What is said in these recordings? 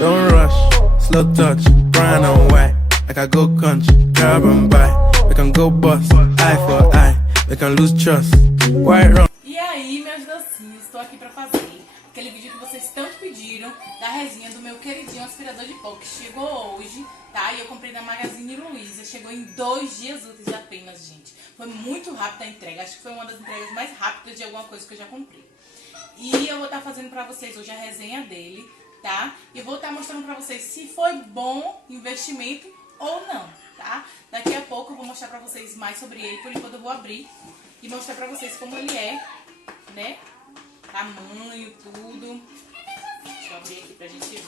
Don't rush, slow touch, brown and white. Like I go country, grab and buy. We can go bust, eye for eye. We can lose trust, quite wrong. E aí, meus docinhos, estou aqui pra fazer aquele vídeo que vocês tanto pediram da resenha do meu queridinho aspirador de pó, que chegou hoje, tá? E eu comprei na Magazine Luiza, chegou em 2 dias úteis apenas, gente. Foi muito rápida a entrega, acho que foi uma das entregas mais rápidas de alguma coisa que eu já comprei. E eu vou estar fazendo pra vocês hoje a resenha dele, tá? E vou estar mostrando pra vocês se foi bom investimento ou não, tá? Daqui a pouco eu vou mostrar pra vocês mais sobre ele, por enquanto eu vou abrir e mostrar pra vocês como ele é, né? Tamanho, tudo. Deixa eu abrir aqui pra gente ver.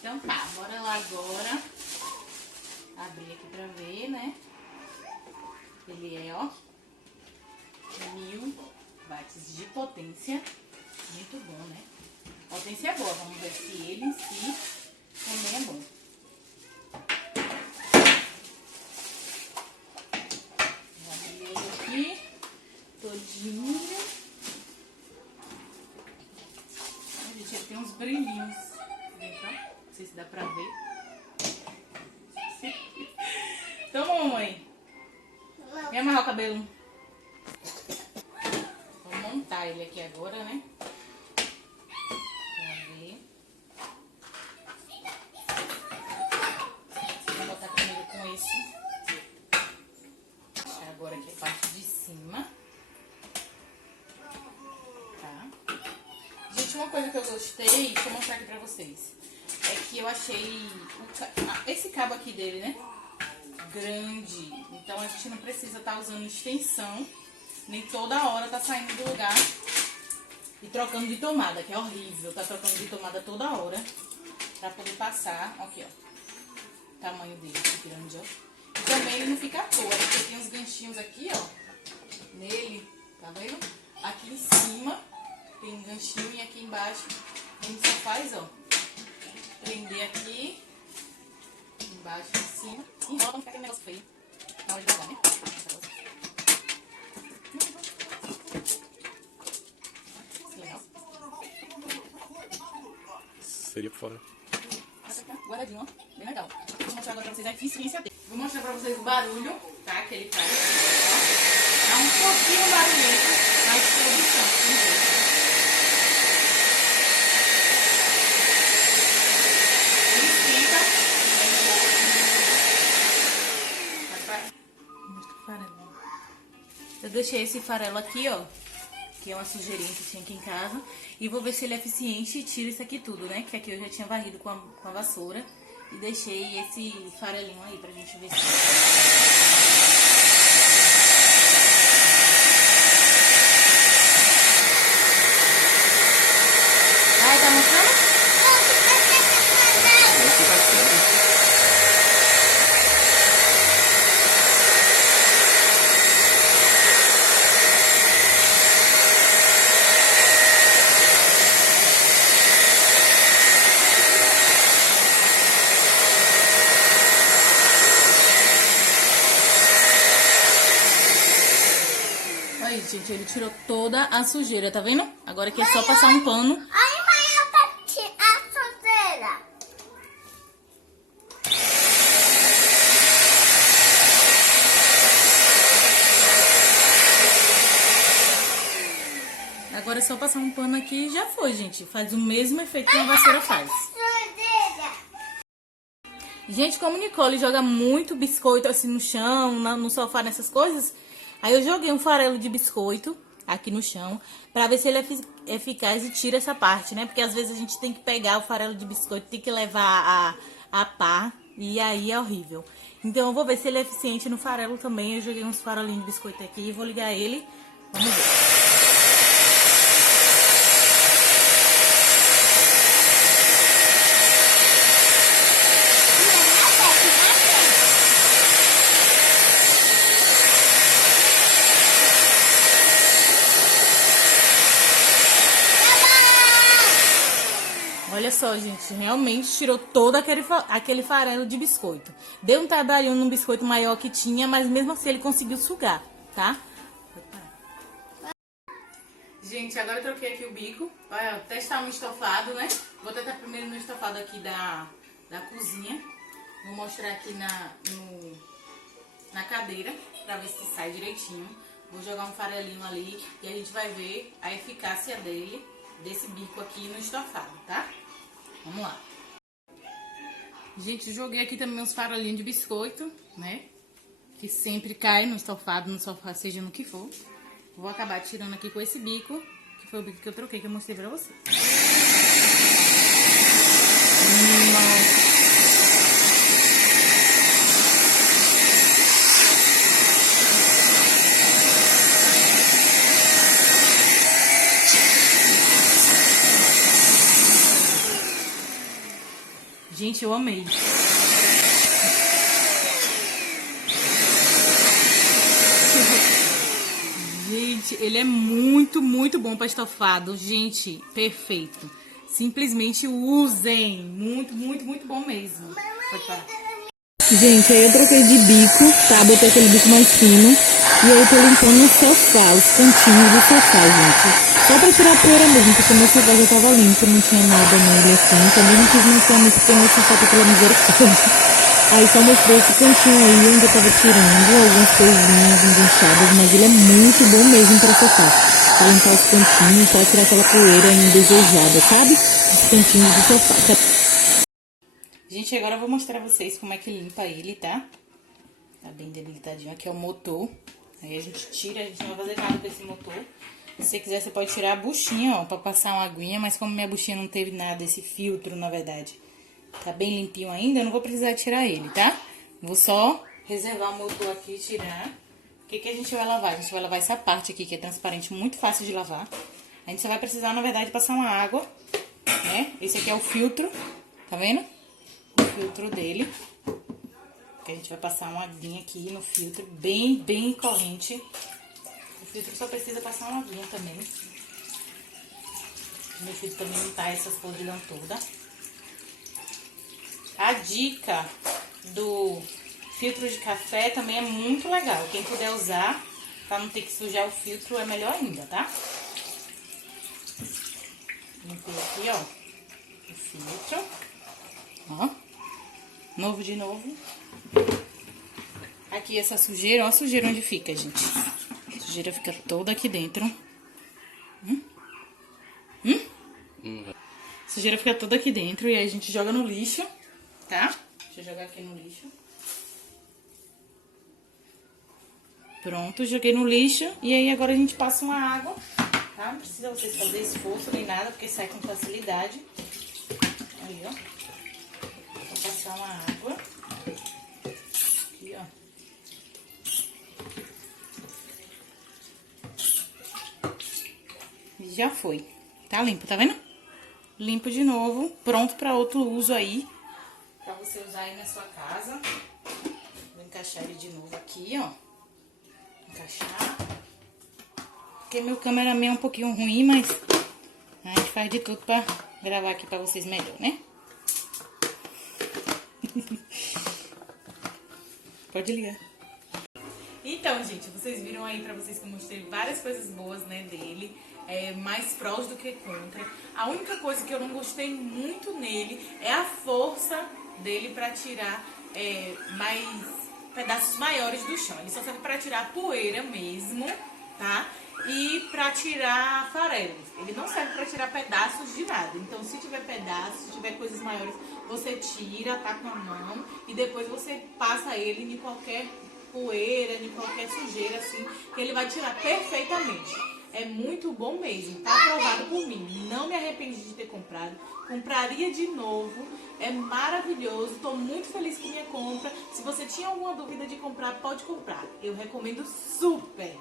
Então tá, bora lá agora abrir aqui pra ver, né? Ele é, ó, 1000 watts de potência, muito bom, né? Potência é boa, vamos ver se ele em si também é bom. Vou abrir ele aqui, todinho. Gente, ele tem uns brilhinhos dentro, ó. Não sei se dá pra ver. Então, mamãe. Vem amarrar o cabelo. Vou montar ele aqui agora, né? Vamos ver. Vou botar primeiro com esse. Deixar agora aqui a parte de cima. Tá? Gente, uma coisa que eu gostei, deixa eu mostrar aqui pra vocês. É que eu achei esse cabo aqui dele, né? Grande. Então a gente não precisa estar usando extensão, nem toda hora tá saindo do lugar e trocando de tomada, que é horrível. Tá trocando de tomada toda hora pra poder passar. Aqui, ó. O tamanho dele, que grande, ó. E também ele não fica à toa, porque tem uns ganchinhos aqui, ó. Nele, tá vendo? Aqui em cima tem um ganchinho e aqui embaixo a gente só faz, ó, prender aqui, embaixo e em cima. Enrola pra não ficar aquele negócio feio na hora de jogar, né? Legal. Seria por fora. Guardadinho, ó. Bem legal. Vou mostrar agora pra vocês a eficiência dele. Vou mostrar pra vocês o barulho, tá? Que ele faz. Ó. É um pouquinho barulhento, mas produção. Eu deixei esse farelo aqui, ó, que é uma sujeirinha que tinha aqui em casa. E vou ver se ele é eficiente e tira isso aqui tudo, né? Que aqui eu já tinha varrido com a vassoura. E deixei esse farelinho aí pra gente ver se... Ai, tá mostrando? Aí, gente, ele tirou toda a sujeira, tá vendo? Agora aqui é só passar um pano. Ai, mãe, eu tô tirando a sujeira. Agora é só passar um pano aqui e já foi, gente. Faz o mesmo efeito que a vassoura faz. Gente, como Nicole joga muito biscoito assim no chão, no sofá, nessas coisas, aí eu joguei um farelo de biscoito aqui no chão pra ver se ele é eficaz e tira essa parte, né? Porque às vezes a gente tem que pegar o farelo de biscoito, tem que levar a pá e aí é horrível. Então eu vou ver se ele é eficiente no farelo também. Eu joguei uns farelinhos de biscoito aqui e vou ligar ele. Vamos ver. Olha só, gente, realmente tirou todo aquele farelo de biscoito. Deu um trabalhinho no biscoito maior que tinha, mas mesmo assim ele conseguiu sugar, tá? Gente, agora eu troquei aqui o bico. Olha, testar um estofado, né? Vou tentar primeiro no estofado aqui da cozinha. Vou mostrar aqui na cadeira, pra ver se sai direitinho. Vou jogar um farelinho ali e a gente vai ver a eficácia desse bico aqui no estofado, tá? Vamos lá. Gente, joguei aqui também uns farelinhos de biscoito, né? Que sempre cai no estofado, no sofá, seja no que for. Vou acabar tirando aqui com esse bico, que foi o bico que eu troquei, que eu mostrei pra vocês. Nossa. Gente, eu amei. Gente, ele é muito, muito bom para estofado. Gente, perfeito. Simplesmente usem. Muito, muito, muito bom mesmo. Pode parar. Gente, aí eu troquei de bico, tá? Botei aquele bico mais fino. E aí eu tô limpando o sofá, os cantinhos do sofá, gente. Só pra tirar a poeira mesmo, porque meu sofá já tava limpo, não tinha nada nele assim. Também não quis mostrar muito porque meu sofá tá pela misericórdia. Aí só mostrei esse cantinho aí onde eu tava tirando algumas coisinhas enganchadas, mas ele é muito bom mesmo pra sofá. Pra limpar os cantinhos, pra tirar aquela poeira indesejada, sabe? Os cantinhos do sofá. Gente, agora eu vou mostrar pra vocês como é que limpa ele, tá? Tá bem debilitadinho. Aqui é o motor. Aí a gente tira, a gente não vai fazer nada com esse motor. Se você quiser, você pode tirar a buchinha, ó, pra passar uma aguinha, mas como minha buchinha não teve nada, esse filtro, na verdade, tá bem limpinho ainda, eu não vou precisar tirar ele, tá? Vou só reservar o motor aqui e tirar. O que a gente vai lavar? A gente vai lavar essa parte aqui, que é transparente, muito fácil de lavar. A gente só vai precisar, na verdade, passar uma água, né? Esse aqui é o filtro, tá vendo? O filtro dele. Que a gente vai passar uma aguinha aqui no filtro, bem, bem corrente. O filtro só precisa passar uma aguinha também. Meu filtro também não tá essas podridão toda. A dica do filtro de café também é muito legal. Quem puder usar, pra não ter que sujar o filtro, é melhor ainda, tá? Limpei aqui, ó, o filtro. Ó, novo de novo. Aqui essa sujeira, ó a sujeira onde fica, gente. A sujeira fica toda aqui dentro. A sujeira fica toda aqui dentro e aí a gente joga no lixo, tá? Deixa eu jogar aqui no lixo. Pronto, joguei no lixo. E aí agora a gente passa uma água, tá? Não precisa vocês fazer esforço nem nada, porque sai com facilidade. Aí, ó. Vou passar uma água. Aqui, ó. E já foi. Tá limpo, tá vendo? Limpo de novo. Pronto para outro uso aí. Pra você usar aí na sua casa. Vou encaixar ele de novo aqui, ó. Encaixar. Porque meu cameraman é um pouquinho ruim, mas a gente faz de tudo pra gravar aqui pra vocês melhor, né? Pode ligar. Então, gente, vocês viram aí pra vocês que eu mostrei várias coisas boas, né, dele. Mais prós do que contra. A única coisa que eu não gostei muito nele é a força dele pra tirar mais pedaços maiores do chão. Ele só serve pra tirar poeira mesmo, tá? E pra tirar farelos. Ele não serve pra tirar pedaços de nada. Então, se tiver pedaços, se tiver coisas maiores, você tira, tá com a mão e depois você passa ele em qualquer poeira, em qualquer sujeira, assim, que ele vai tirar perfeitamente. É muito bom mesmo, tá aprovado por mim. Não me arrependi de ter comprado. Compraria de novo. É maravilhoso. Tô muito feliz com minha compra. Se você tinha alguma dúvida de comprar, pode comprar. Eu recomendo super.